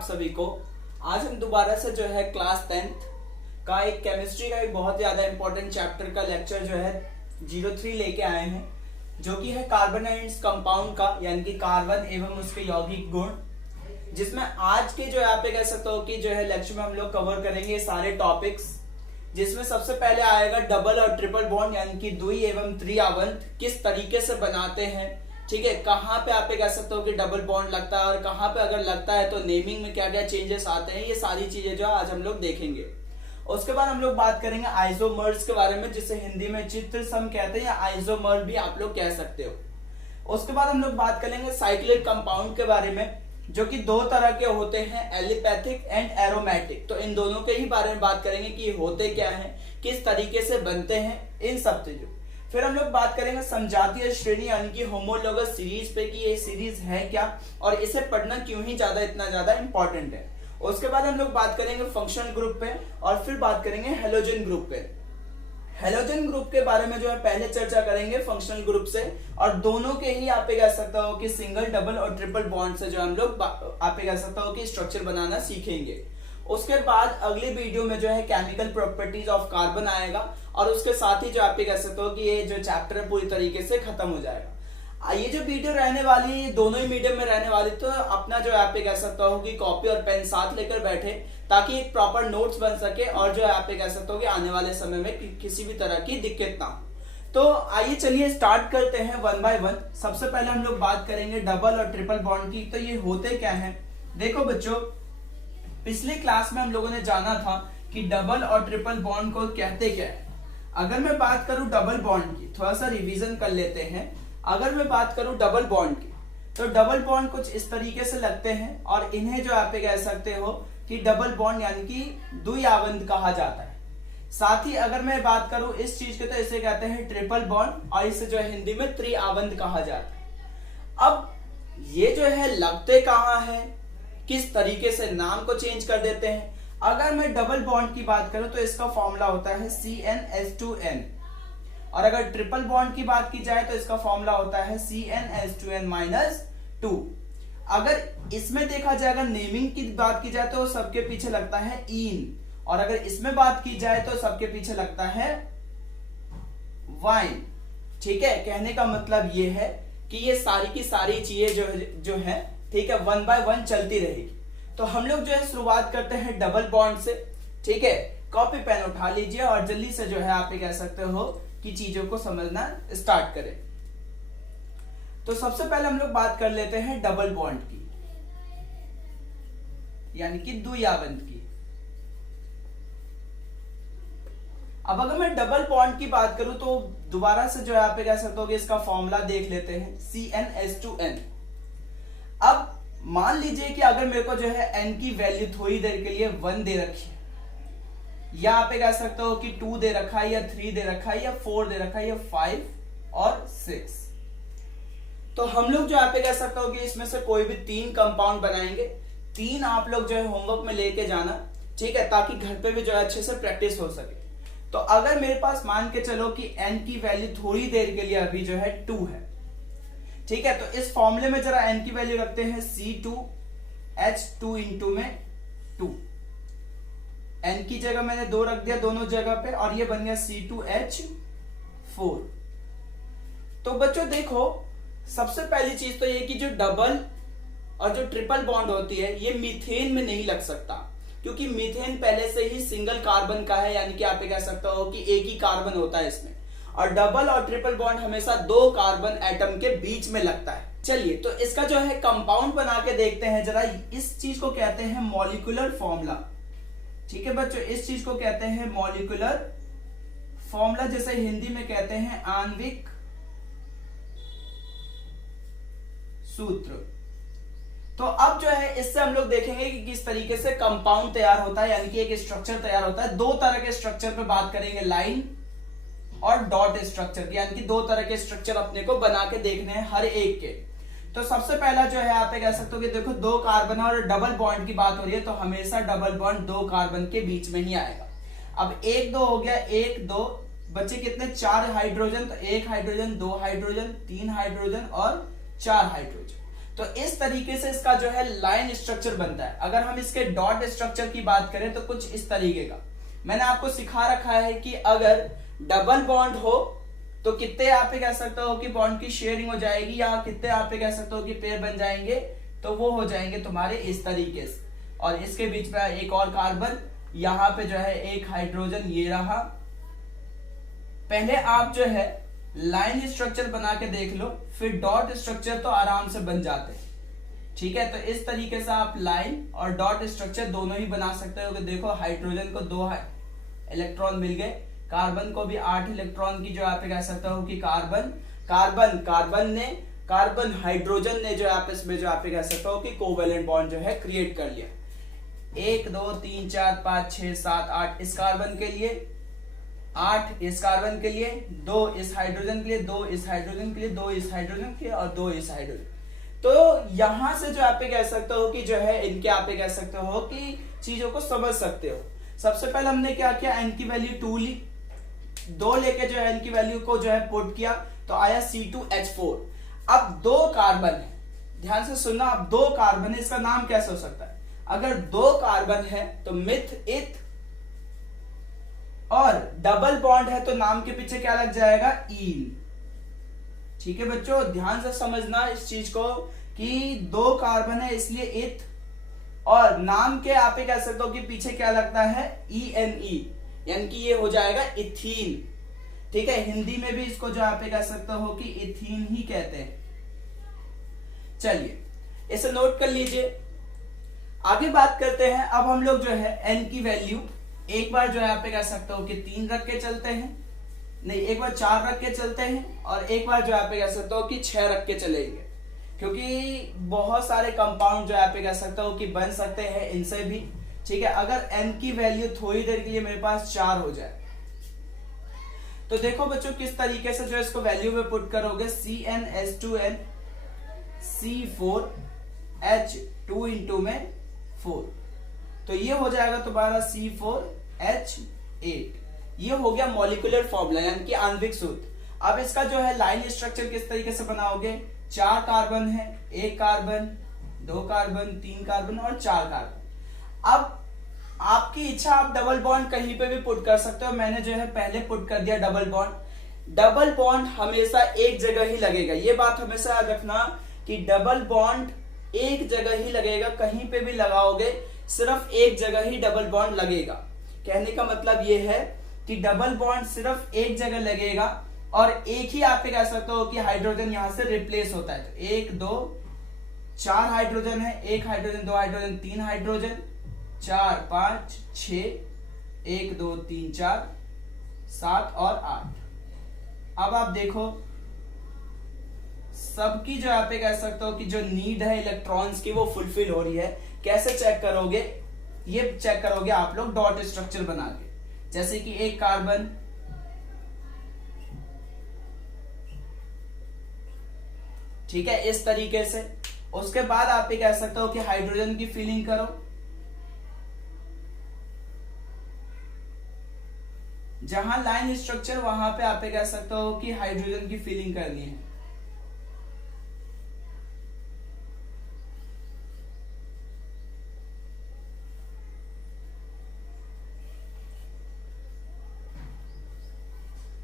आप सभी को। आज हम दोबारा से जो है क्लास 10th का एक केमिस्ट्री का एक बहुत ज्यादा इंपॉर्टेंट चैप्टर का लेक्चर जो है 03 लेके आए हैं, जो कि है कार्बोनाइड्स कंपाउंड का, यानी कि कार्बन एवं उसके यौगिक गुण, जिसमें आज के जो है आप कह सकते हो कि जो है लेक्चर में हम लोग कवर करेंगे सारे टॉपिक्स, जिसमें सबसे पहले आएगा डबल और ट्रिपल बॉन्ड, यानी कि द्वि एवं त्रिआवंत किस तरीके से बनाते हैं। ठीक है, कहाँ पे आप कह सकते हो कि डबल बॉन्ड लगता है और कहाँ पे अगर लगता है तो नेमिंग में क्या क्या चेंजेस आते हैं, ये सारी चीजें जो आज हम लोग देखेंगे। उसके बाद हम लोग बात करेंगे आइसोमर्स के बारे में, जिसे हिंदी में चित्र सम कहते हैं या आइसोमर भी आप लोग कह सकते हो। उसके बाद हम लोग बात करेंगे साइक्लिक कंपाउंड के बारे में, जो कि दो तरह के होते हैं, एलिपैथिक एंड एरोमेटिक। तो इन दोनों के ही बारे में बात करेंगे कि ये होते क्या हैं, किस तरीके से बनते हैं, इन सब चीजों। फिर हम लोग बात करेंगे समजातीय श्रेणी यानी कि होमोलोगस सीरीज पे, कि ये सीरीज है क्या और इसे पढ़ना क्यों ही इतना ज्यादा इंपॉर्टेंट है। उसके बाद हम लोग बात करेंगे फंक्शनल ग्रुप पे और फिर बात करेंगे हेलोजन ग्रुप पे। हेलोजन ग्रुप के बारे में जो है पहले चर्चा करेंगे फंक्शनल ग्रुप से, और दोनों के ही आप कह सकते हो कि सिंगल, डबल और ट्रिपल बॉन्ड से जो हम लोग आप कह सकते हो कि स्ट्रक्चर बनाना सीखेंगे। उसके बाद अगली वीडियो में जो है केमिकल प्रॉपर्टीज ऑफ कार्बन आएगा, और उसके साथ ही जो आप कह सकते हो कि ये जो चैप्टर है पूरी तरीके से खत्म हो जाएगा। ये जो वीडियो रहने वाली है दोनों ही मीडियम में रहने वाली, तो अपना जो आप कह सकते हो कि कॉपी और पेन साथ लेकर बैठे, ताकि एक प्रॉपर नोट्स बन सके और जो आप कह सकते हो कि आने वाले समय में किसी भी तरह की दिक्कत ना हो। तो आइए चलिए स्टार्ट करते हैं वन बाय वन। सबसे पहले हम लोग बात करेंगे डबल और ट्रिपल बॉन्ड की। तो ये होते क्या है, देखो बच्चों, पिछले क्लास में हम लोगों ने जाना था कि डबल और ट्रिपल बॉन्ड को कहते क्या है। अगर मैं बात करूं डबल बॉन्ड की, थोड़ा सा रिवीजन कर लेते हैं। अगर मैं बात करूं डबल बॉन्ड की, तो डबल बॉन्ड कुछ इस तरीके से लगते हैं, और इन्हें जो आप कह सकते हो कि डबल बॉन्ड यानी कि द्विआवंत कहा जाता है। साथ ही अगर मैं बात करूं इस चीज के, तो इसे कहते हैं ट्रिपल बॉन्ड, और इसे जो है हिंदी में त्रिआवंत कहा जाता है। अब ये जो है लगते कहाँ है, किस तरीके से नाम को चेंज कर देते हैं। अगर मैं डबल बॉन्ड की बात करूं तो इसका फॉर्मूला होता है CnH2n, और अगर ट्रिपल बॉन्ड की बात की जाए तो इसका फॉर्मूला होता है CnH2n-2। अगर इसमें देखा जाए, अगर नेमिंग की बात की जाए तो सबके पीछे लगता है इन, और अगर इसमें बात की जाए तो सबके पीछे लगता है वाइन। ठीक है, कहने का मतलब ये है कि ये सारी की सारी चीजें जो है, ठीक है, वन बाय वन चलती रहेगी। तो हम लोग जो है शुरुआत करते हैं डबल बॉन्ड से। ठीक है, कॉपी पेन उठा लीजिए और जल्दी से जो है आप कह सकते हो कि चीजों को समझना स्टार्ट करें। तो सबसे पहले हम लोग बात कर लेते हैं डबल बॉन्ड की, यानी कि द्विआवंत की। अब अगर मैं डबल बॉन्ड की बात करूं तो दोबारा से जो है आप कह सकते हो कि इसका फॉर्मूला देख लेते हैं, CnH2n। अब मान लीजिए कि अगर मेरे को जो है n की वैल्यू थोड़ी देर के लिए 1 दे रखी है, या आप कह सकते हो कि 2 दे रखा है, या 3 दे रखा है, या 4 दे रखा है, या 5 और 6, तो हम लोग जो आप कह सकते हो कि इसमें से कोई भी 3 कंपाउंड बनाएंगे। 3 आप लोग जो है होमवर्क में लेके जाना, ठीक है, ताकि घर पे भी जो है अच्छे से प्रैक्टिस हो सके। तो अगर मेरे पास मान के चलो कि n की वैल्यू थोड़ी देर के लिए अभी जो है 2 है, ठीक है, तो इस फॉर्मूले में जरा n की वैल्यू रखते हैं C2H2 इंटू में 2। n की जगह मैंने 2 रख दिया दोनों जगह पे, और ये बन गया C2H4। तो बच्चों देखो, सबसे पहली चीज तो ये कि जो डबल और जो ट्रिपल बॉन्ड होती है, ये मीथेन में नहीं लग सकता, क्योंकि मीथेन पहले से ही सिंगल कार्बन का है, यानी कि आप कह सकते हो कि एक ही कार्बन होता है इसमें, और डबल और ट्रिपल बॉन्ड हमेशा 2 कार्बन एटम के बीच में लगता है। चलिए, तो इसका जो है कंपाउंड बना के देखते हैं जरा। इस चीज को कहते हैं मॉलिक्यूलर फॉर्मूला। ठीक है बच्चों, इस चीज को कहते हैं मॉलिक्यूलर फॉर्मूला, जैसे हिंदी में कहते हैं आणविक सूत्र। तो अब जो है इससे हम लोग देखेंगे कि किस तरीके से कंपाउंड तैयार होता है, यानी कि एक स्ट्रक्चर तैयार होता है। 2 तरह के स्ट्रक्चर पे बात करेंगे, लाइन और डॉट स्ट्रक्चर, यानी कि 2 तरह के स्ट्रक्चर अपने को बना के देखने हैं हर एक के। तो सबसे पहला जो है आप कह सकते हो कि देखो 2 कार्बन और डबल बॉन्ड की बात हो रही है, तो हमेशा डबल बॉन्ड 2 कार्बन के बीच में ही आएगा। अब 1 2 हो गया, 1 2 बच्चे कितने, 4 हाइड्रोजन, तो 1 हाइड्रोजन, 2 हाइड्रोजन, 3 हाइड्रोजन और 4 हाइड्रोजन। तो इस तरीके से इसका जो है लाइन स्ट्रक्चर बनता है। अगर हम इसके डॉट स्ट्रक्चर की बात करें तो कुछ इस तरीके का मैंने आपको सिखा रखा है कि अगर डबल बॉन्ड हो तो कितने आप कह सकते हो कि बॉन्ड की शेयरिंग हो जाएगी, या कितने आप कह सकते हो कि पेयर बन जाएंगे, तो वो हो जाएंगे तुम्हारे इस तरीके से। और इसके बीच में एक और कार्बन, यहां पे जो है एक हाइड्रोजन, ये रहा। पहले आप जो है लाइन स्ट्रक्चर बना के देख लो, फिर डॉट स्ट्रक्चर तो आराम से बन जाते हैं। ठीक है, तो इस तरीके से आप लाइन और डॉट स्ट्रक्चर दोनों ही बना सकते हो कि देखो हाइड्रोजन को 2 इलेक्ट्रॉन मिल गए, कार्बन को भी 8 इलेक्ट्रॉन की जो आप कह सकते हो कि कार्बन हाइड्रोजन ने जो आप इसमें जो आप कह सकते हो कि कोवेलेंट बॉन्ड जो है क्रिएट कर लिया। 1 2 3 4 5 6 7 8 इस कार्बन के लिए, 8 इस कार्बन के लिए, 2 इस हाइड्रोजन के लिए, 2 इस हाइड्रोजन के लिए, 2 इस हाइड्रोजन के लिए और 2 इस हाइड्रोजन। तो यहां से जो आप कह सकते हो कि जो है इनके आप कह सकते हो कि चीजों को समझ सकते हो। सबसे पहले हमने क्या किया, एन की वैल्यू 2 ली, 2 लेके जो है एन की वैल्यू को जो है पुट किया तो आया C2H4। अब 2 कार्बन है, ध्यान से सुनना, अब 2 कार्बन है, इसका नाम कैसे हो सकता है? अगर 2 कार्बन है तो मिथ इथ, और डबल बॉन्ड है तो नाम के पीछे क्या लग जाएगा, ईन। ठीक है बच्चों, ध्यान से समझना इस चीज को कि 2 कार्बन है इसलिए इथ, और नाम के आप कह सकते हो कि पीछे क्या लगता है, ENE, यानी कि ये हो जाएगा इथीन। ठीक है, हिंदी में भी इसको जो आप कह सकते हो कि इथीन ही कहते हैं। चलिए इसे नोट कर लीजिए, आगे बात करते हैं। अब हम लोग जो है एन की वैल्यू एक बार जो है आप कह सकते हो कि 3 रख के चलते हैं, नहीं एक बार 4 रख के चलते हैं, और एक बार जो आप कह सकते हो कि 6 रख के चलेंगे, क्योंकि बहुत सारे कंपाउंड जो आप कह सकते हो कि बन सकते हैं इनसे भी। ठीक है, अगर n की वैल्यू थोड़ी देर के लिए मेरे पास 4 हो जाए तो देखो बच्चों किस तरीके से जो इसको वैल्यू में पुट करोगे, CnH2n C4H2 इंटू में 4, तो ये हो जाएगा तुम्हारा C4H8। ये हो गया मॉलिक्यूलर फॉर्मूला यानी कि आणविक सूत्र। अब इसका जो है लाइन स्ट्रक्चर किस तरीके से बनाओगे, 4 कार्बन है, 1 कार्बन, 2 कार्बन, 3 कार्बन और 4 कार्बन। अब आपकी इच्छा, आप डबल बॉन्ड कहीं पे भी पुट कर सकते हो। मैंने जो है पहले पुट कर दिया डबल बॉन्ड। डबल बॉन्ड हमेशा एक जगह ही लगेगा, ये बात हमेशा याद रखना कि डबल बॉन्ड एक जगह ही लगेगा, कहीं पे भी लगाओगे सिर्फ एक जगह ही डबल बॉन्ड लगेगा। कहने का मतलब ये है कि डबल बॉन्ड सिर्फ एक जगह लगेगा और एक ही आप कह सकते हो कि हाइड्रोजन यहां से रिप्लेस होता है। तो 1 2 4 हाइड्रोजन है, 1 हाइड्रोजन, 2 हाइड्रोजन, 3 हाइड्रोजन, 4 5 6, 1 2 3 4 7 और 8। अब आप देखो सबकी जो आप कह सकते हो कि जो नीड है इलेक्ट्रॉन्स की वो फुलफिल हो रही है। कैसे चेक करोगे, ये चेक करोगे आप लोग डॉट स्ट्रक्चर बना के, जैसे कि 1 कार्बन, ठीक है, इस तरीके से। उसके बाद आप ये कह सकते हो कि हाइड्रोजन की फिलिंग करो, जहां लाइन स्ट्रक्चर वहां पे आप ये कह सकते हो कि हाइड्रोजन की फिलिंग करनी है।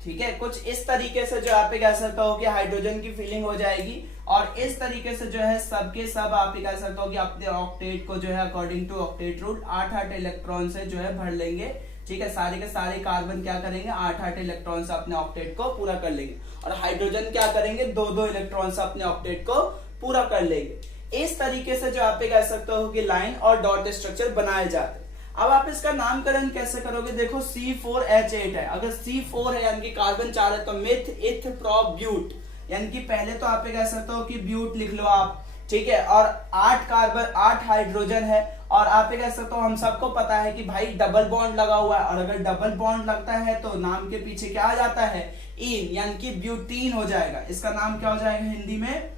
ठीक है, कुछ इस तरीके से जो आप कह सकते हो कि हाइड्रोजन की फिलिंग हो जाएगी। और इस तरीके से जो है सबके सब आप कह सकते हो कि अपने ऑक्टेट को जो है according to octet rule 8-8 electron से जो है भर लेंगे। ठीक है, सारे के सारे कार्बन क्या करेंगे, 8-8 इलेक्ट्रॉन से अपने ऑक्टेट को पूरा कर लेंगे, और हाइड्रोजन क्या करेंगे, 2-2 इलेक्ट्रॉन से अपने ऑक्टेट को पूरा कर लेंगे। इस तरीके से जो आप कह सकते हो कि लाइन और डॉट स्ट्रक्चर बनाए जाते हैं। अब आप इसका नामकरण कैसे करोगे, देखो C4H8 है, अगर C4 है यानी कि कार्बन 4 है तो मिथ इथ प्रोप ब्यूट, यानी कि पहले तो आप कह सकते हो कि ब्यूट लिख लो आप। ठीक है, और 8 कार्बन 8 हाइड्रोजन है, और आप कह सकते हो हम सबको पता है कि भाई डबल बॉन्ड लगा हुआ है, और अगर डबल बॉन्ड लगता है तो नाम के पीछे क्या आ जाता है, इन, यानी कि ब्यूटीन हो जाएगा। इसका नाम क्या हो जाएगा हिंदी में,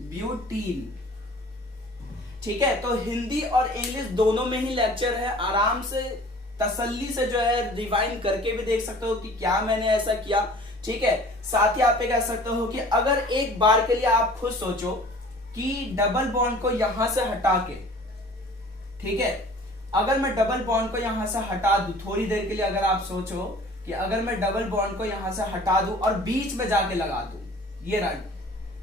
ब्यूटीन। ठीक है, तो हिंदी और इंग्लिश दोनों में ही लेक्चर है, आराम से तसल्ली से जो है रिवाइंड करके भी देख सकते हो कि क्या मैंने ऐसा किया। ठीक है, साथ ही आप कह सकते हो कि अगर एक बार के लिए आप खुद सोचो कि डबल बॉन्ड को यहां से हटा के, ठीक है, अगर मैं डबल बॉन्ड को यहां से हटा दूं थोड़ी देर के लिए, अगर आप सोचो कि अगर मैं डबल बॉन्ड को यहां से हटा दूं और बीच में जाके लगा दूं, ये राइट,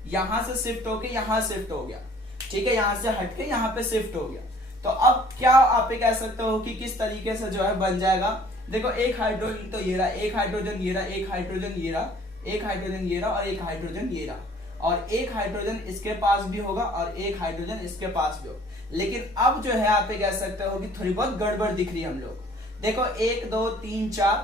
यहां से शिफ्ट होके यहां शिफ्ट हो गया, ठीक है, यहां से हटके यहां पे शिफ्ट हो गया, तो अब क्या आप ये कह सकते हो कि किस तरीके से जो है बन जाएगा। देखो एक हाइड्रोजन तो ये रहा, एक हाइड्रोजन ये रहा, एक हाइड्रोजन ये रहा, एक हाइड्रोजन ये रहा और एक हाइड्रोजन ये रहा, और एक हाइड्रोजन इसके पास भी होगा और एक हाइड्रोजन इसके पास भी होगा। लेकिन अब जो है आप ये कह सकते हो कि थोड़ी बहुत गड़बड़ दिख रही है हम लोग। देखो 1 2 3 4,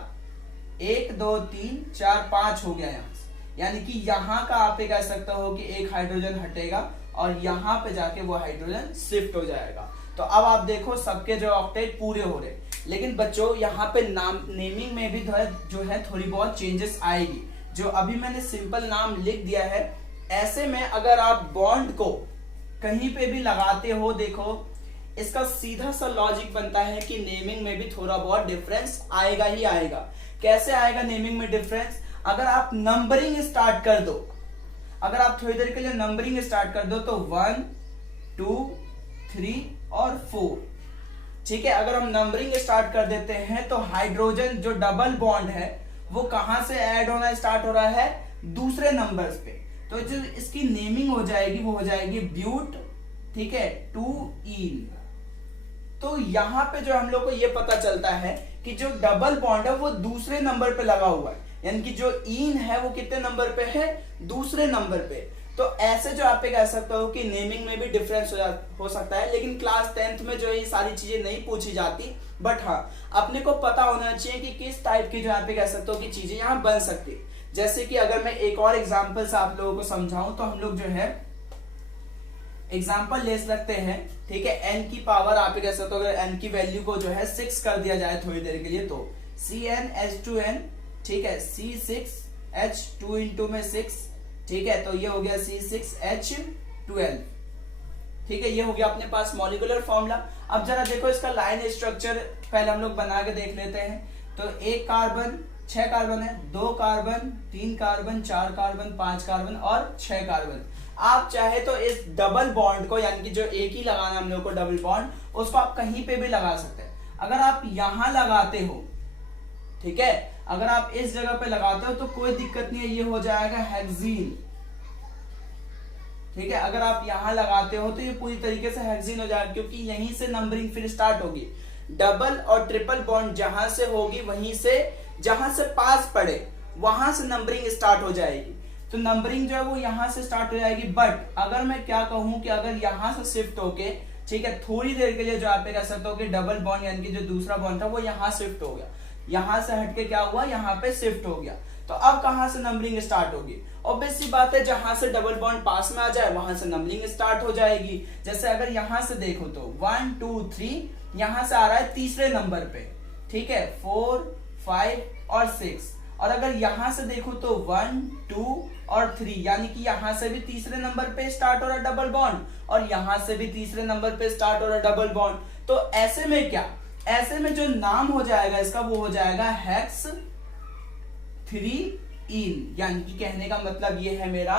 1 2 3 4 5 हो गया यहाँ से, यानी कि यहाँ का आप ये कह सकते हो कि एक हाइड्रोजन हटेगा और यहाँ पे जाके वो हाइड्रोजन शिफ्ट हो जाएगा। तो अब आप देखो सबके जो ऑक्टेट पूरे हो रहे, लेकिन बच्चों यहाँ पे नाम नेमिंग में भी जो है थोड़ी बहुत चेंजेस आएगी। जो अभी मैंने सिंपल नाम लिख दिया है, ऐसे में अगर आप बॉन्ड को कहीं पे भी लगाते हो, देखो इसका सीधा सा लॉजिक बनता है कि नेमिंग में भी थोड़ा बहुत डिफरेंस आएगा ही आएगा। कैसे आएगा नेमिंग में डिफरेंस? अगर आप नंबरिंग स्टार्ट कर दो, अगर आप थोड़ी देर के लिए नंबरिंग स्टार्ट कर दो तो 1 2 3 और 4, ठीक है, अगर हम नंबरिंग स्टार्ट कर देते हैं तो हाइड्रोजन जो डबल बॉन्ड है वो कहां से ऐड होना स्टार्ट हो रहा है? दूसरे नंबर्स पे। तो जो इसकी नेमिंग हो जाएगी वो हो जाएगी ब्यूट, ठीक है, 2 ईन। तो यहां पे जो हम लोग को ये पता चलता है कि जो डबल बॉन्ड है वो दूसरे नंबर पे लगा हुआ है, यानी कि जो ईन है वो कितने नंबर पे है? दूसरे नंबर पे। तो ऐसे जो आप कह सकते हो कि नेमिंग में भी डिफरेंस हो सकता है, लेकिन क्लास 10th में जो ये सारी चीजें नहीं पूछी जाती, बट हाँ अपने को पता होना चाहिए कि किस टाइप की जो आप कह सकते हो कि चीजें यहाँ बन सकती है। जैसे कि अगर मैं एक और एग्जाम्पल से आप लोगों को समझाऊं तो हम लोग जो है एग्जाम्पल ले सकते हैं, ठीक है, n की पावर आप कह सकते हो, अगर n की वैल्यू को जो है 6 कर दिया जाए थोड़ी देर के लिए तो CnH2n, ठीक है, C6H2 इंटू में 6, ठीक है, तो ये हो गया C6H12, ठीक है, ये हो गया अपने पास मॉलिक्यूलर फॉर्मूला। अब जरा देखो इसका लाइन स्ट्रक्चर पहले हम लोग बना के देख लेते हैं। तो एक कार्बन, 6 कार्बन है, 2 कार्बन, 3 कार्बन, 4 कार्बन, 5 कार्बन और 6 कार्बन। आप चाहे तो इस डबल बॉन्ड को, यानी कि जो एक ही लगाना हम लोग को डबल बॉन्ड, उसको आप कहीं पे भी लगा सकते हैं। अगर आप यहां लगाते हो, ठीक है, अगर आप इस जगह पे लगाते हो तो कोई दिक्कत नहीं है, ये हो जाएगा हेक्सीन, ठीक है। अगर आप यहां लगाते हो तो ये पूरी तरीके से हेक्सीन हो जाएगा, क्योंकि यहीं से नंबरिंग फिर स्टार्ट होगी। डबल और ट्रिपल बॉन्ड जहां से होगी वहीं से, जहां से पास पड़े वहां से नंबरिंग स्टार्ट हो जाएगी। तो नंबरिंग जो है वो यहां से स्टार्ट हो जाएगी। बट अगर मैं क्या कहूं कि अगर यहां से शिफ्ट होके, ठीक है, थोड़ी देर के लिए जो आप कह सकते हो कि डबल बॉन्ड यानी कि जो दूसरा बॉन्ड था वो यहां शिफ्ट हो गया, यहां से हटके क्या हुआ, यहां पे शिफ्ट हो गया, तो अब कहां से नंबरिंग स्टार्ट होगी? ऑब्वियस सी बात है, जहां से डबल बॉन्ड पास में आ जाए वहां से नंबरिंग स्टार्ट हो जाएगी। जैसे अगर यहां से देखो तो 1 2 3 यहां से आ रहा है तीसरे नंबर पे, ठीक है, 4 5 और 6। और अगर यहां से देखो तो 1 2 और 3, यानी कि यहां से भी तीसरे नंबर पे स्टार्ट हो रहा है डबल बॉन्ड, और यहां से भी तीसरे नंबर पे स्टार्ट हो रहा है डबल बॉन्ड। तो ऐसे में क्या, ऐसे में जो नाम हो जाएगा इसका वो हो जाएगा हेक्स 3 इन। यानी कि कहने का मतलब ये है मेरा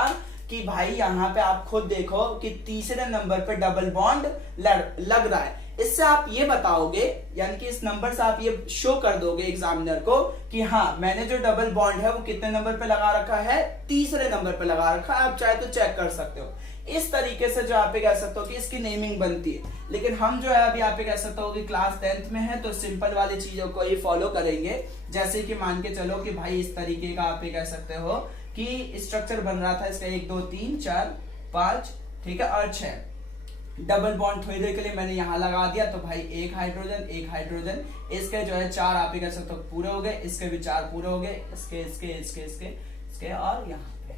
कि भाई यहाँ पे आप खुद देखो कि तीसरे नंबर पे डबल बॉन्ड लग रहा है। इससे आप ये बताओगे, यानी कि इस नंबर से आप ये शो कर दोगे एग्जामिनर को कि हाँ मैंने जो डबल बॉन्ड है वो कितने नंबर पे लगा रखा है, तीसरे नंबर पे लगा रखा है। आप चाहे तो चेक कर सकते हो। इस तरीके से जो आप कह सकते हो कि इसकी नेमिंग बनती है। लेकिन हम जो है अभी आप कह सकते हो कि क्लास 10th में है तो सिंपल वाली चीजों को ही फॉलो करेंगे। जैसे कि मान के चलो कि भाई इस तरीके का आप कह सकते हो कि स्ट्रक्चर बन रहा था इसका 1 2 3 4 5, ठीक है, और 6। डबल बॉन्ड थोड़ी देर के लिए मैंने यहाँ लगा दिया तो भाई एक हाइड्रोजन, इसके जो है 4 आप कह सकते हो पूरे हो गए, इसके भी 4 पूरे हो गए, इसके और यहाँ पे,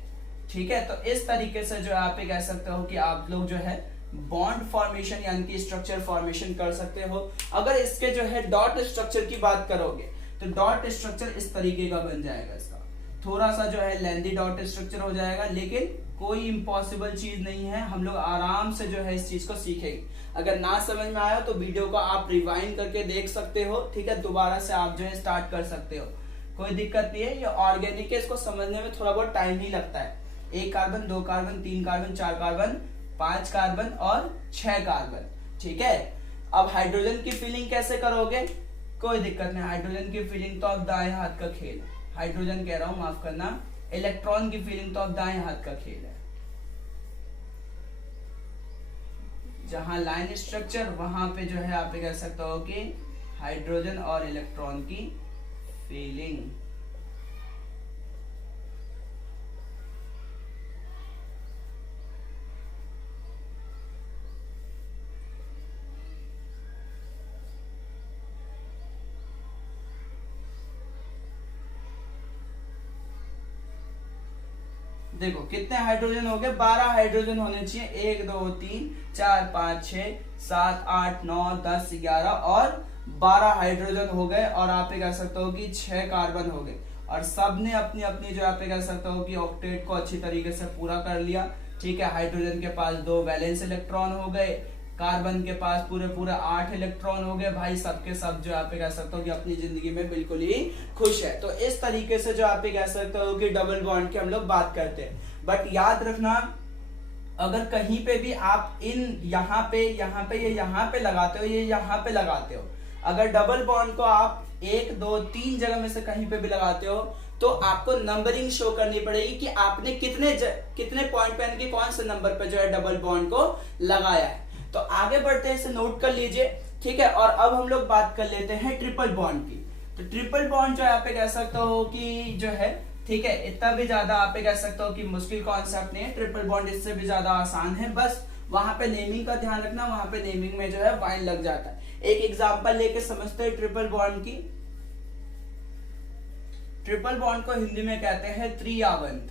ठीक है। तो इस तरीके से जो आप कह सकते हो कि आप लोग जो है बॉन्ड फॉर्मेशन यानी कि स्ट्रक्चर फॉर्मेशन कर सकते हो। अगर इसके जो है डॉट स्ट्रक्चर की बात करोगे तो डॉट स्ट्रक्चर इस तरीके का बन जाएगा। इसका थोड़ा सा जो है लेंथी डॉट स्ट्रक्चर हो जाएगा, लेकिन कोई इम्पॉसिबल चीज नहीं है। हम लोग आराम से जो है इस चीज को सीखेंगे। अगर ना समझ में आया तो वीडियो को आप रिवाइंड करके देख सकते हो, ठीक है, दोबारा से आप जो है स्टार्ट कर सकते हो, कोई दिक्कत नहीं है। ये ऑर्गेनिक है, इसको समझने में थोड़ा बहुत टाइम ही लगता है। 1 carbon 2 carbon 3 carbon 4 carbon 5 carbon और 6 कार्बन। ठीक है, अब हाइड्रोजन की फिलिंग कैसे करोगे? कोई दिक्कत नहीं, हाइड्रोजन की फिलिंग तो अब दाएं हाथ का खेल है। हाइड्रोजन कह रहा हूं, माफ करना, इलेक्ट्रॉन की फिलिंग तो अब दाएं हाथ का खेल है। जहां लाइन स्ट्रक्चर वहां पे जो है आप कह सकते हो कि हाइड्रोजन और इलेक्ट्रॉन की फीलिंग। देखो कितने हाइड्रोजन हो गए? 12 हाइड्रोजन होने चाहिए। 1 2 3 4 5 6 7 8 9 10 11 और 12 हाइड्रोजन हो गए। और आप ये कह सकते हो कि 6 कार्बन हो गए। और सब ने अपनी अपनी जो आप कह सकते हो कि ऑक्टेट को अच्छी तरीके से पूरा कर लिया। ठीक है, हाइड्रोजन के पास 2 वैलेंस इलेक्ट्रॉन हो गए, कार्बन के पास पूरे 8 इलेक्ट्रॉन हो गए। भाई सबके सब जो आप कह सकते हो कि अपनी जिंदगी में बिल्कुल ही खुश है। तो इस तरीके से जो आप कह सकते हो कि डबल बॉन्ड की हम लोग बात करते हैं। बट याद रखना, अगर कहीं पे भी आप इन यहाँ पे ये यहाँ पे लगाते हो, ये यहाँ पे लगाते हो, अगर डबल बॉन्ड को आप 1 2 3 जगह में से कहीं पे भी लगाते हो तो आपको नंबरिंग शो करनी पड़ेगी कि आपने कितने पॉइंट पे यानी कौन से नंबर पे जो है डबल बॉन्ड को लगाया है। तो आगे बढ़ते हैं, इसे नोट कर लीजिए। ठीक है, और अब हम लोग बात कर लेते हैं ट्रिपल बॉन्ड की। तो ट्रिपल बॉन्ड जो है आप कह सकते हो कि जो है, ठीक है, इतना भी ज्यादा आप कह सकते हो कि मुश्किल कॉन्सेप्ट नहीं है। ट्रिपल बॉन्ड इससे भी ज्यादा आसान है, बस वहां पे नेमिंग का ध्यान रखना, वहां पे नेमिंग में जो है वाइन लग जाता है। एक एग्जांपल लेके समझते हैं ट्रिपल बॉन्ड की। ट्रिपल बॉन्ड को हिंदी में कहते हैं त्रिआवंत।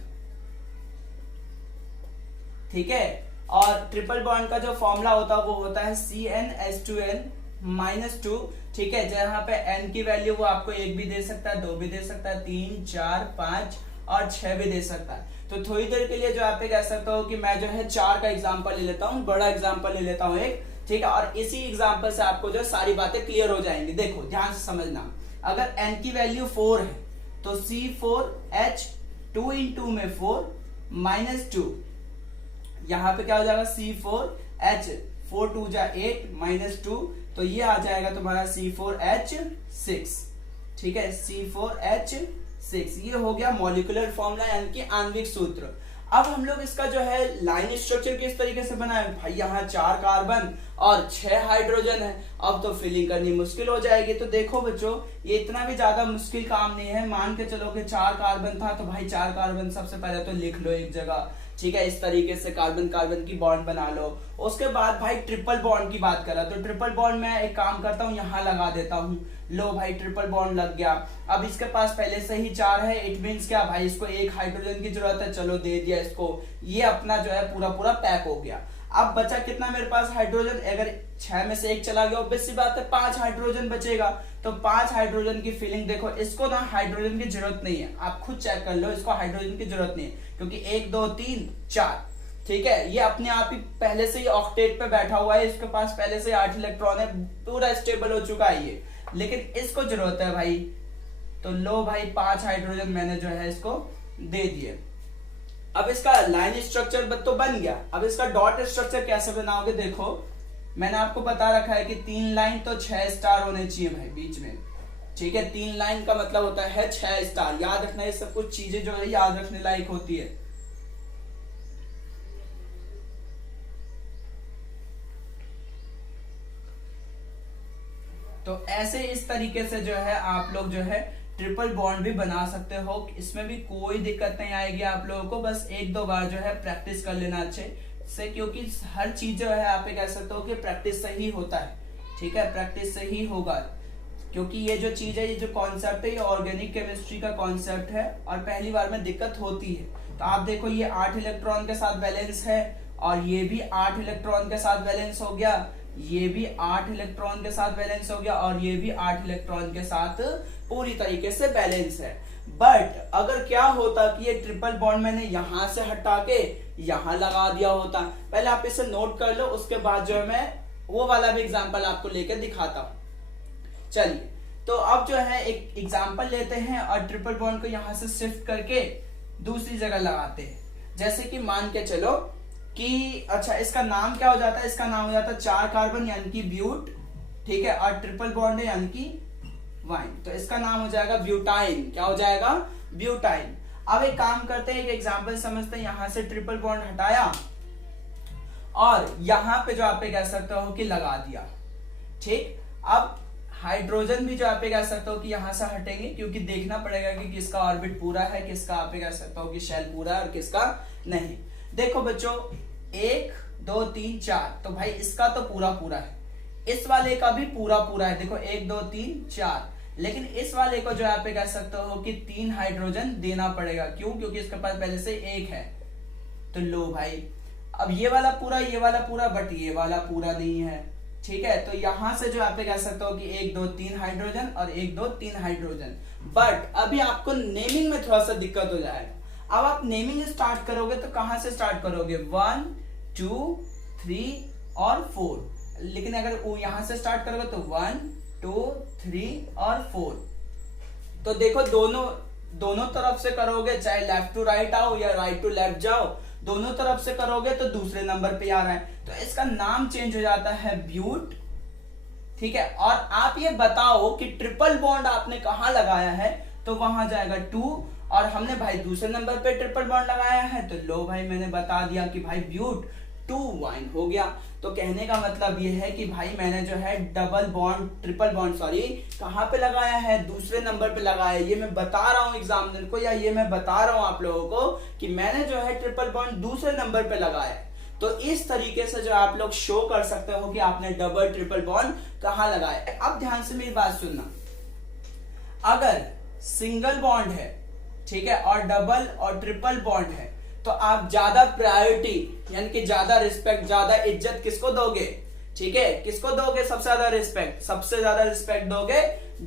ठीक है, और ट्रिपल बॉन्ड का जो फॉर्मूला होता है वो होता है CnH2n-2। ठीक है, जहां पे n की वैल्यू वो आपको 1 भी दे सकता है, 2 भी दे सकता है, 3 4 5 और 6 भी दे सकता है। तो थोड़ी देर के लिए जो आप कह सकते हो कि मैं जो है 4 का एग्जांपल ले लेता हूं, बड़ा एग्जांपल ले लेता हूं एक। ठीक है, और इसी एग्जांपल से आपको जो सारी बातें क्लियर हो जाएंगी। देखो ध्यान से समझना, अगर n की वैल्यू 4 है तो C4H 2 × में 4 - 2, यहां पे क्या हो जाएगा C4H 4 2 जा 8 -2, तो ये आ जाएगा तुम्हारा C4H6। ठीक है, C4H6 ये हो गया मॉलिक्यूलर फॉर्मूला यानी कि आणविक सूत्र। अब हम लोग इसका जो है लाइन स्ट्रक्चर किस तरीके से बनाए? भाई यहाँ 4 कार्बन और 6 हाइड्रोजन है, अब तो फिलिंग करनी मुश्किल हो जाएगी। तो देखो बच्चों, ये इतना भी ज्यादा मुश्किल काम नहीं है। मान के चलो कि 4 कार्बन था तो भाई 4 कार्बन सबसे पहले तो लिख लो एक जगह। ठीक है, इस तरीके से कार्बन कार्बन की बॉन्ड बना लो। उसके बाद भाई ट्रिपल बॉन्ड की बात करा तो ट्रिपल बॉन्ड मैं एक काम करता हूँ, यहाँ लगा देता हूँ। लो भाई ट्रिपल बॉन्ड लग गया। अब इसके पास पहले से ही 4 है, इट मींस क्या भाई, इसको 1 हाइड्रोजन की जरूरत है, चलो दे दिया इसको। ये अपना जो है पूरा पैक हो गया। अब बचा कितना मेरे पास हाइड्रोजन? अगर 6 में से 1 चला गया, ऑब्वियस सी बात है 5 हाइड्रोजन बचेगा। तो 5 हाइड्रोजन की फिलिंग देखो, इसको ना हाइड्रोजन की जरूरत नहीं है, आप खुद चेक कर लो, इसको हाइड्रोजन की जरूरत नहीं है क्योंकि 1 2 3 4। ठीक है, ये अपने आप ही पहले से ही ऑक्टेट पे बैठा हुआ है, इसके पास पहले से 8 इलेक्ट्रॉन है, पूरा स्टेबल हो चुका है ये। लेकिन इसको जरूरत है भाई, तो लो भाई 5 हाइड्रोजन मैंने जो है इसको दे दिए। अब इसका लाइन स्ट्रक्चर तो बन गया। अब इसका डॉट स्ट्रक्चर कैसे बनाओगे? देखो मैंने आपको बता रखा है कि 3 लाइन तो 6 स्टार होने चाहिए भाई बीच में। ठीक है, 3 लाइन का मतलब होता है 6 स्टार। याद रखना, ये सब कुछ चीजें जो है याद रखने लायक होती है। तो ऐसे इस तरीके से जो है आप लोग जो है ट्रिपल बॉन्ड भी बना सकते हो। इसमें भी कोई दिक्कत नहीं आएगी आप लोगों को, बस 1-2 बार जो है प्रैक्टिस कर लेना अच्छे से, क्योंकि हर चीज जो है आप कह सकते हो कि प्रैक्टिस से ही होता है। ठीक है, प्रैक्टिस से ही होगा, क्योंकि ये जो चीज है, ये जो कॉन्सेप्ट है, ये ऑर्गेनिक केमिस्ट्री का कॉन्सेप्ट है और पहली बार में दिक्कत होती है। तो आप देखो ये 8 इलेक्ट्रॉन के साथ बैलेंस है और ये भी 8 इलेक्ट्रॉन के साथ बैलेंस हो गया, ये भी 8 इलेक्ट्रॉन के साथ बैलेंस हो गया और ये भी 8 इलेक्ट्रॉन के साथ पूरी तरीके से बैलेंस है। बट अगर क्या होता कि ये ट्रिपल बॉन्ड मैंने यहां से हटा के यहां लगा दिया होता, पहले आप इसे नोट कर लो, उसके बाद जो है मैं वो वाला भी एग्जांपल आपको लेकर दिखाता हूं। चलिए, तो अब जो है एक एग्जांपल लेते हैं और ट्रिपल बॉन्ड को यहां से शिफ्ट करके दूसरी जगह लगाते हैं। जैसे कि मान के चलो कि अच्छा इसका नाम क्या हो जाता है, इसका नाम हो जाता है 4 कार्बन यानी कि ब्यूट, ठीक है, और ट्रिपल बॉन्ड है यानी कि वाइन, तो इसका नाम हो जाएगा ब्यूटाइन। क्या हो जाएगा? ब्यूटाइन। अब एक काम करते हैं, एक एग्जांपल समझते हैं। यहां से ट्रिपल बॉन्ड हटाया और यहां पे जो आप कह सकते हो कि लगा दिया, ठीक। अब हाइड्रोजन भी जो आप कह सकते हो कि यहां से हटेंगे, क्योंकि देखना पड़ेगा कि किसका ऑर्बिट पूरा है, किसका आप कह सकते हो कि शेल पूरा है और किसका नहीं। देखो बच्चों 1 2 3 4, तो भाई इसका तो पूरा पूरा है, इस वाले का भी पूरा पूरा है। देखो 1 2 3 4, लेकिन इस वाले को जो आप कह सकते हो कि 3 हाइड्रोजन देना पड़ेगा। क्यों? क्योंकि इसके पास पहले से 1 है। तो लो भाई, अब ये वाला पूरा, बट ये वाला पूरा नहीं है, ठीक है। तो यहां से जो आप कह सकते हो कि 1 2 3 हाइड्रोजन और 1 2 3 हाइड्रोजन। बट अभी आपको नेमिंग में थोड़ा सा दिक्कत हो जाएगा। अब आप नेमिंग स्टार्ट करोगे तो कहां से स्टार्ट करोगे? 1 2 3 और 4। लेकिन अगर यहां से स्टार्ट करोगे तो 1 2 3 और 4। तो देखो दोनों तरफ से करोगे, चाहे लेफ्ट टू राइट आओ या राइट टू लेफ्ट जाओ, दोनों तरफ से करोगे तो दूसरे नंबर पे आ रहा है, तो इसका नाम चेंज हो जाता है ब्यूट, ठीक है। और आप ये बताओ कि ट्रिपल बॉन्ड आपने कहां लगाया है, तो वहां जाएगा 2, और हमने भाई दूसरे नंबर पे ट्रिपल बॉन्ड लगाया है, तो लो भाई मैंने बता दिया कि भाई ब्यूट 2 वाइन हो गया। तो कहने का मतलब ये है कि भाई मैंने जो है ट्रिपल बॉन्ड कहां पे लगाया है? दूसरे नंबर पे लगाया है। ये मैं बता रहा हूं एग्जामिनर को, या ये मैं बता रहा हूं आप लोगों को कि मैंने जो है ट्रिपल बॉन्ड दूसरे नंबर पे लगाया है। तो इस तरीके से जो आप लोग शो कर सकते हो कि आपने डबल ट्रिपल बॉन्ड कहां लगाया। अब ध्यान से मेरी बात सुनना, अगर सिंगल बॉन्ड है, ठीक है, और डबल और ट्रिपल बॉन्ड है, तो आप ज्यादा प्रायोरिटी यानी कि ज्यादा रिस्पेक्ट, ज्यादा इज्जत किसको दोगे? ठीक है, किसको दोगे सबसे ज्यादा रिस्पेक्ट? सबसे ज्यादा रिस्पेक्ट दोगे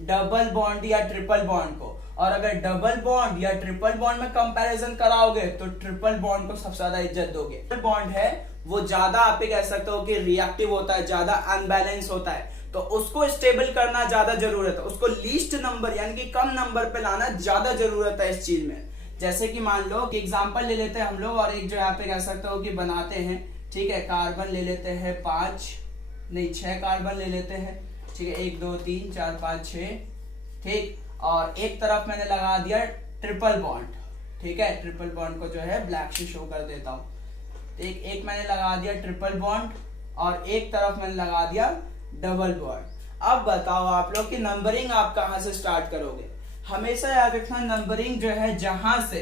डबल बॉन्ड या ट्रिपल बॉन्ड को। और अगर डबल बॉन्ड या ट्रिपल बॉन्ड में कंपैरिजन कराओगे तो ट्रिपल बॉन्ड को सबसे ज्यादा इज्जत दोगे। ट्रिपल बॉन्ड है वो ज्यादा आप कह सकते हो कि रिएक्टिव होता है, ज्यादा अनबैलेंस होता है, तो उसको स्टेबल करना ज्यादा जरूरत है, उसको लीस्ट नंबर यानी कि कम नंबर पे लाना ज्यादा जरूरत है इस चीज में। जैसे कि मान लो कि एग्जांपल ले लेते हैं हम लोग, और एक जो यहाँ पे कह सकते हो कि बनाते हैं, ठीक है, कार्बन ले लेते हैं 6 कार्बन ले लेते हैं, ठीक है, 1 2 3 4 5 6, ठीक। और एक तरफ मैंने लगा दिया ट्रिपल बॉन्ड, ठीक है, ट्रिपल बॉन्ड को जो है ब्लैक से शो कर देता हूं। तो एक मैंने लगा दिया ट्रिपल बॉन्ड और एक तरफ मैंने लगा दिया डबल बॉन्ड। अब बताओ आप लोग कि नंबरिंग आप कहां से स्टार्ट करोगे? हमेशा याद रखना नंबरिंग जो है जहां से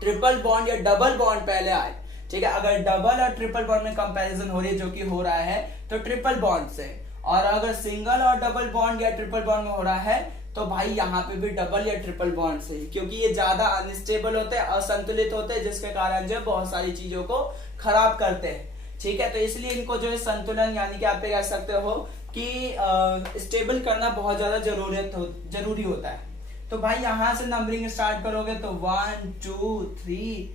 ट्रिपल बॉन्ड या डबल बॉन्ड पहले आए, ठीक है। अगर डबल और ट्रिपल बॉन्ड में कंपैरिजन हो रही है, जो कि हो रहा है, तो ट्रिपल बॉन्ड से। और अगर सिंगल और डबल बॉन्ड या ट्रिपल बॉन्ड में हो रहा है, तो भाई यहाँ पे भी डबल या ट्रिपल बॉन्ड से ही, क्योंकि ये ज्यादा अनस्टेबल होते हैं, असंतुलित होते हैं, जिसके कारण जो बहुत सारी चीजों को खराब करते हैं, ठीक है। तो इसलिए इनको जो है संतुलन यानी कि आप कह सकते हो कि स्टेबल करना बहुत ज्यादा जरूरी होता है। तो भाई यहां से नंबरिंग स्टार्ट करोगे तो 1 2 3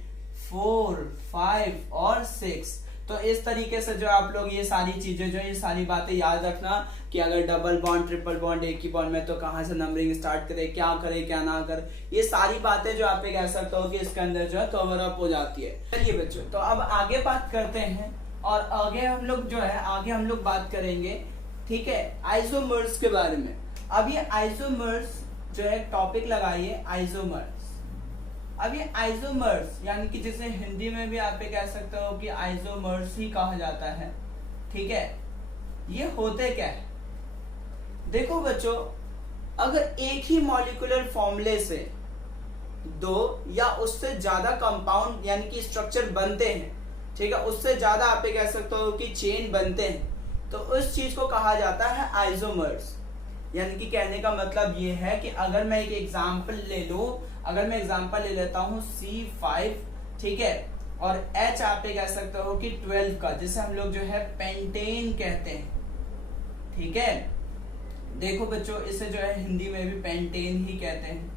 4 5 और 6। तो इस तरीके से जो आप लोग ये सारी चीजें जो ये सारी बातें याद रखना कि अगर डबल बॉन्ड ट्रिपल बॉन्ड एक ही बॉन्ड में, तो कहां से नंबरिंग स्टार्ट करे, क्या करे क्या ना कर, ये सारी बातें जो आप कह सकते हो कि इसके अंदर जो है कवर अप हो जाती है। चलिए बच्चों, तो अब आगे बात करते हैं, और आगे हम लोग बात करेंगे, ठीक है, आइसोमर्स के बारे में। अब ये आइसोमर्स जो है टॉपिक लगाइए, आइसोमर्स। अब ये आइसोमर्स यानी कि जिसे हिंदी में भी आप कह सकते हो कि आइसोमर्स ही कहा जाता है, ठीक है। ये होते क्या है? देखो बच्चों, अगर एक ही मॉलिक्यूलर फॉर्मूले से 2 या उससे ज्यादा कंपाउंड यानी कि स्ट्रक्चर बनते हैं, ठीक है, उससे ज्यादा आप कह सकते हो कि चेन बनते हैं, तो उस चीज को कहा जाता है आइसोमर्स। यानी कि कहने का मतलब ये है कि अगर मैं एक एग्जांपल ले लूं, अगर मैं एग्जांपल ले लेता हूं C5, ठीक है, और H आप कह सकते हो कि 12 का, जिसे हम लोग जो है पेंटेन कहते हैं, ठीक है। देखो बच्चों, इसे जो है हिंदी में भी पेंटेन ही कहते हैं,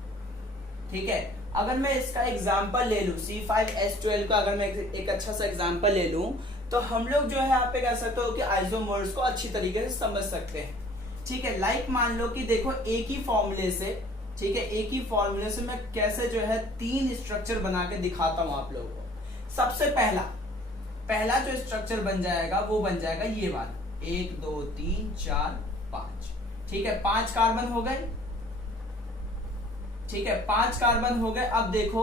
ठीक है। अगर मैं इसका एग्जांपल ले लूं C5H12 का, अगर मैं एक अच्छा सा एग्जांपल ले लूं, तो हम लोग जो है आप कह सकते हो कि आइसोमर्स को अच्छी तरीके से समझ सकते हैं, ठीक है। लाइक मान लो कि देखो एक ही फॉर्मूले से, ठीक है, एक ही फॉर्मूले से मैं कैसे जो है 3 स्ट्रक्चर बना के दिखाता हूं आप लोगों को। सबसे पहला पहला जो स्ट्रक्चर बन जाएगा वो बन जाएगा ये वाला, 1 2 3 4 5। ठीक है, 5 कार्बन हो गए। ठीक है, 5 कार्बन हो गए। अब देखो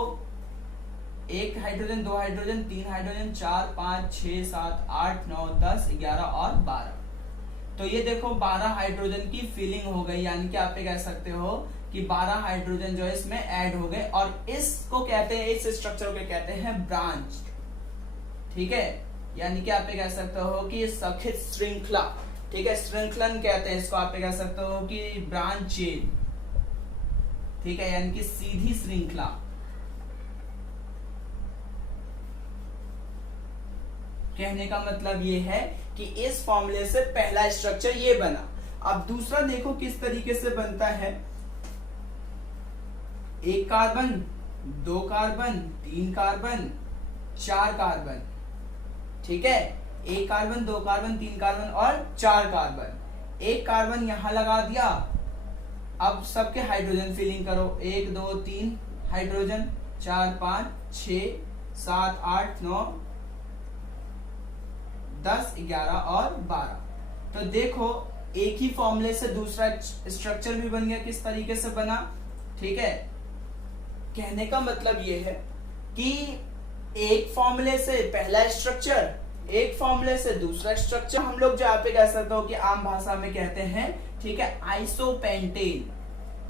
1 हाइड्रोजन, 2 हाइड्रोजन, 3 हाइड्रोजन, 4 5 6 7 8 9 10 11 और 12। तो ये देखो 12 हाइड्रोजन की फिलिंग हो गई, यानी कि आप ये कह सकते हो कि 12 हाइड्रोजन जो है इसमें ऐड हो गए, और इसको कहते हैं, इस स्ट्रक्चर को कहते हैं ब्रांच। ठीक है, यानी कि आप ये कह सकते हो कि सखित श्रृंखला। ठीक है, श्रृंखलन कहते हैं इसको, आप ये कह सकते हो कि ब्रांच चेन। ठीक है, यानी कि सीधी श्रृंखला। कहने का मतलब ये है कि इस फॉर्मूले से पहला स्ट्रक्चर ये बना। अब दूसरा देखो किस तरीके से बनता है। 1 कार्बन, 2 कार्बन, 3 कार्बन, 4 कार्बन। ठीक है, 1 कार्बन, 2 कार्बन, 3 कार्बन और 4 कार्बन। 1 कार्बन यहां लगा दिया। अब सबके हाइड्रोजन फिलिंग करो, 1 2 3 हाइड्रोजन, 4 5 6 7 8 9 10 11 और 12। तो देखो एक ही फॉर्मूले से दूसरा स्ट्रक्चर भी बन गया। किस तरीके से बना? ठीक है, कहने का मतलब ये है कि एक फॉर्मूले से पहला स्ट्रक्चर, एक फॉर्मूले से दूसरा स्ट्रक्चर, हम लोग जो आप कह सकते हो कि आम भाषा में कहते हैं, ठीक है, आइसोपेंटेन।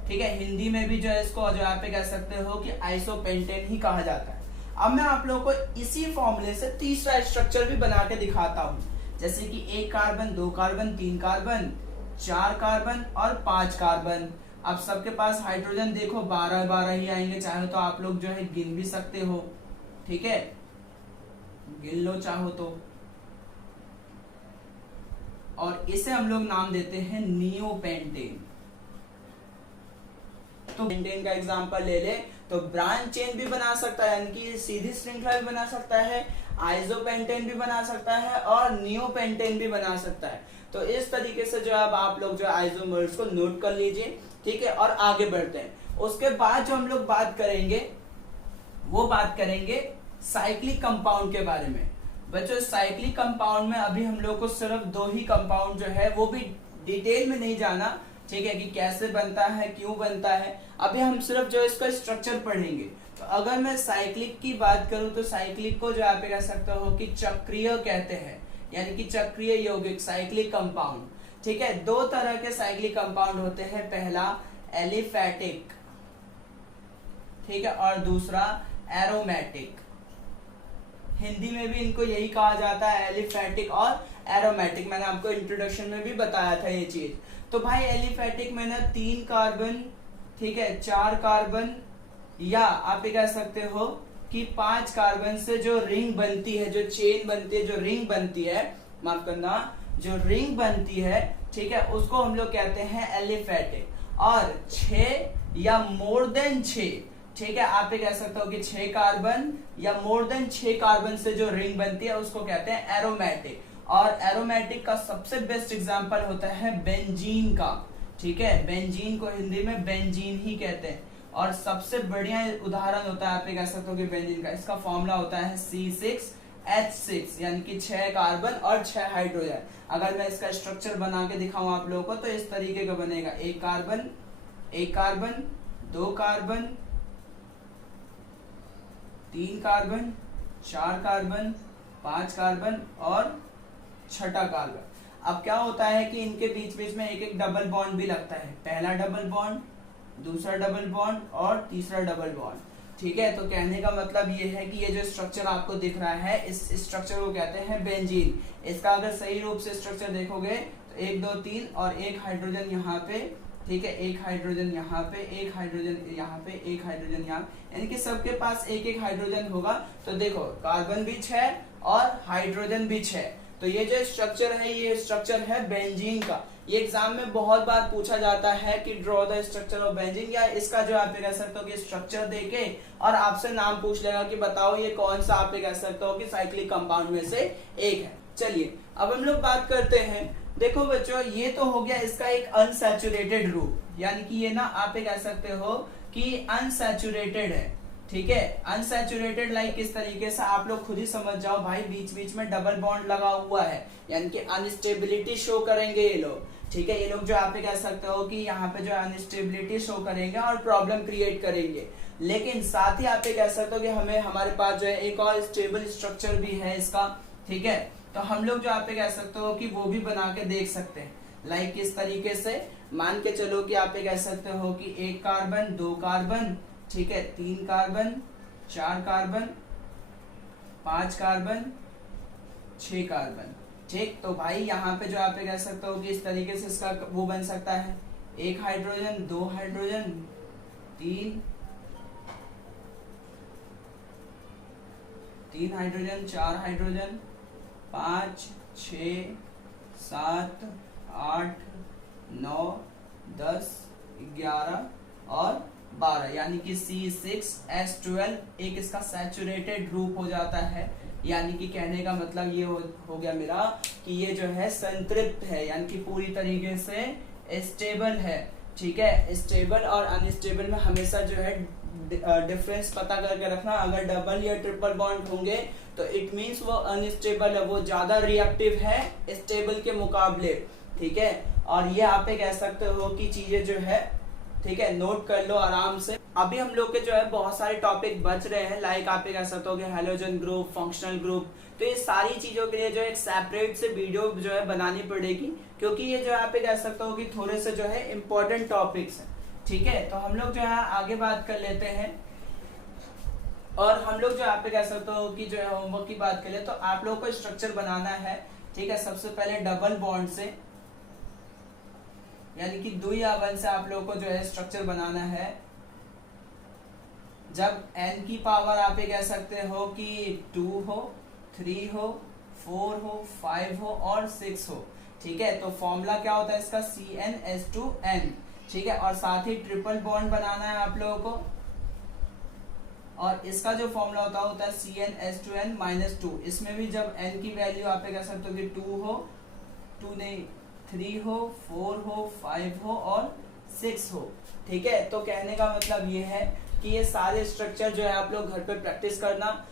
ठीक है, हिंदी में भी जो है इसको जो आप कह सकते हो कि आइसोपेंटेन ही कहा जाता है। अब मैं आप लोगों को इसी फॉर्मूले से तीसरा स्ट्रक्चर भी बना के दिखाता हूं, जैसे कि 1 कार्बन, 2 कार्बन, 3 कार्बन, 4 कार्बन और 5 कार्बन। अब सबके पास हाइड्रोजन देखो 12 12 ही आएंगे, चाहे तो आप लोग जो है गिन भी सकते हो। ठीक है, गिन लो चाहो तो। और इसे हम लोग नाम देते हैं नियोपेंटेन। तो पेंटेन का एग्जांपल ले ले तो ब्रांच चेन भी बना सकता है, यानी कि सीधी श्रृंखला भी बना सकता है, आइसोपेंटेन भी बना सकता है और नियोपेंटेन भी बना सकता है। तो इस तरीके से जो अब आप लोग जो आइसोमर्स को नोट कर लीजिए। ठीक है, और आगे बढ़ते हैं। उसके बाद जो हम लोग बात करेंगे वो बात करेंगे साइक्लिक कंपाउंड के बारे में। बच्चों साइक्लिक कंपाउंड में अभी हम लोग को सिर्फ 2 ही कंपाउंड जो है, वो भी डिटेल में नहीं जाना। ठीक है, कि कैसे बनता है, क्यों बनता है, अभी हम सिर्फ जो इसका स्ट्रक्चर पढ़ेंगे। तो अगर मैं साइक्लिक की बात करूं तो साइक्लिक को जो आप कह सकते हो कि चक्रीय कहते हैं, यानी कि चक्रीय यौगिक, साइक्लिक कंपाउंड। ठीक है, 2 तरह के साइक्लिक कंपाउंड होते हैं, पहला एलिफैटिक, ठीक है, और दूसरा एरोमेटिक। हिंदी में भी इनको यही कहा जाता है, एलिफैटिक और एरोमेटिक। मैंने आपको इंट्रोडक्शन में भी बताया था ये चीज। तो भाई एलिफैटिक में ना 3 कार्बन, ठीक है, 4 कार्बन, या आप ये कह सकते हो कि 5 कार्बन से जो रिंग बनती है, जो चेन बनती है, जो रिंग बनती है, माफ करना, जो रिंग बनती है, ठीक है, उसको हम लोग कहते हैं एलिफैटिक। और 6 या मोर देन 6, ठीक है, आप ये कह सकते हो कि 6 कार्बन या मोर देन 6 कार्बन से जो रिंग बनती है उसको कहते हैं एरोमेटिक। और एरोमेटिक का सबसे बेस्ट एग्जांपल होता है बेंजीन का। ठीक है, बेंजीन को हिंदी में बेंजीन ही कहते हैं। और सबसे बढ़िया उदाहरण होता है, आप ये कह सकते हो कि बेंजीन का, इसका फॉर्मूला होता है C6H6, यानी कि 6 कार्बन और 6 हाइड्रोजन। अगर मैं इसका स्ट्रक्चर बना के दिखाऊं आप लोगों को तो इस तरीके का बनेगा, 1 carbon, 1 carbon, 2 carbon, 3 carbon, 4 carbon, 5 carbon और 6ठा कार्बन। अब क्या होता है कि इनके बीच बीच में एक एक डबल बॉन्ड भी लगता है, पहला डबल बॉन्ड, दूसरा डबल बॉन्ड और तीसरा डबल बॉन्ड। ठीक है, तो कहने का मतलब ये है कि ये जो स्ट्रक्चर आपको दिख रहा है, इस स्ट्रक्चर को कहते हैं बेंजीन। इसका अगर सही रूप से स्ट्रक्चर देखोगे तो 1 2 3 और 1 हाइड्रोजन यहाँ पे, ठीक है, 1 हाइड्रोजन यहाँ पे, 1 हाइड्रोजन यहाँ पे, 1 हाइड्रोजन यहाँ, यानी कि सबके पास 1 1 हाइड्रोजन होगा। तो देखो कार्बन भी 6 और हाइड्रोजन भी 6। तो ये जो स्ट्रक्चर है, ये स्ट्रक्चर है बेंजीन का। ये एग्जाम में बहुत बार पूछा जाता है कि draw the structure of benzene, या इसका जो आप कह सकते हो कि स्ट्रक्चर देके और आपसे नाम पूछ लेगा कि बताओ ये कौन सा, आप कह सकते हो कि साइक्लिक कंपाउंड में से एक है। चलिए अब हम लोग बात करते हैं। देखो बच्चों, ये तो हो गया इसका एक अनसैचुरेटेड रूप, यानी कि ये ना आप कह सकते हो कि अनसैचुरेटेड है। ठीक है। अनसैचुरेटेड लाइक किस तरीके से, आप लोग खुद ही समझ जाओ भाई, बीच बीच में डबल बॉन्ड लगा हुआ है, यानी कि अनस्टेबिलिटी शो करेंगे ये लोग, ठीक है। ये लोग जो आप कह सकते हो कि यहाँ पे जो अनस्टेबिलिटी शो करेंगे और प्रॉब्लम क्रिएट करेंगे। लेकिन साथ ही आप कह सकते हो कि हमें हमारे पास जो है एक और स्टेबल स्ट्रक्चर भी है इसका, ठीक है। तो हम लोग जो आप कह सकते हो कि वो भी बना के देख सकते हैं। लाइक किस तरीके से, मान के चलो कि आप कह सकते हो कि 1 कार्बन 2 कार्बन, ठीक है, 3 कार्बन 4 कार्बन 5 कार्बन 6 कार्बन, ठीक। तो भाई यहाँ पे जो आप कह सकते हो कि इस तरीके से इसका वो बन सकता है, 1 हाइड्रोजन 2 हाइड्रोजन 3 हाइड्रोजन 4 हाइड्रोजन 5 6 7 8 9 10 11 और 12, यानी कि C6H12 एक इसका सैचुरेटेड ग्रुप हो जाता है। यानी कि कहने का मतलब ये हो गया मेरा कि ये जो है संतृप्त है, यानी कि पूरी तरीके से स्टेबल है, ठीक है। स्टेबल और अनस्टेबल में हमेशा जो है डिफरेंस पता करके रखना। अगर डबल या ट्रिपल बॉन्ड होंगे तो इट मींस वो अनस्टेबल है, वो ज्यादा रिएक्टिव है स्टेबल के मुकाबले, ठीक है। और ये आप कह सकते हो कि चीजें जो है, ठीक है, नोट कर लो आराम से। अभी हम लोग के जो है बहुत सारे टॉपिक बच रहे हैं, लाइक आप कह सकते हो कि हैलोजन ग्रुप, फंक्शनल ग्रुप। तो ये सारी चीजों के लिए जो एक सेपरेट से वीडियो जो है बनानी पड़ेगी, क्योंकि ये जो आप कह सकते हो कि थोड़े से जो है इम्पोर्टेंट टॉपिक्स हैं, ठीक है। तो हम लोग जो है आगे बात कर लेते हैं। और हम लोग जो आप कह सकते हो कि जो है होमवर्क की बात करें तो आप लोग को स्ट्रक्चर बनाना है, ठीक है। सबसे पहले डबल बॉन्ड से, यानी कि द्विआवन से आप लोग को जो है स्ट्रक्चर बनाना है। जब n की पावर आप ये कह सकते हो कि 2 हो, 3 हो, 4 हो, 5 हो और 6 हो, ठीक है। तो फॉर्मूला क्या होता है इसका, CnH2n, ठीक है। और साथ ही ट्रिपल बॉन्ड बनाना है आप लोगों को, और इसका जो फॉर्मूला होता है CnH2n-2। इसमें भी जब n की वैल्यू आप कह सकते हो कि 2 हो, 2 नहीं 3 हो, 4 हो, 5 हो और 6 हो, ठीक है। तो कहने का मतलब ये है कि ये सारे स्ट्रक्चर जो है आप लोग घर पे प्रैक्टिस करना।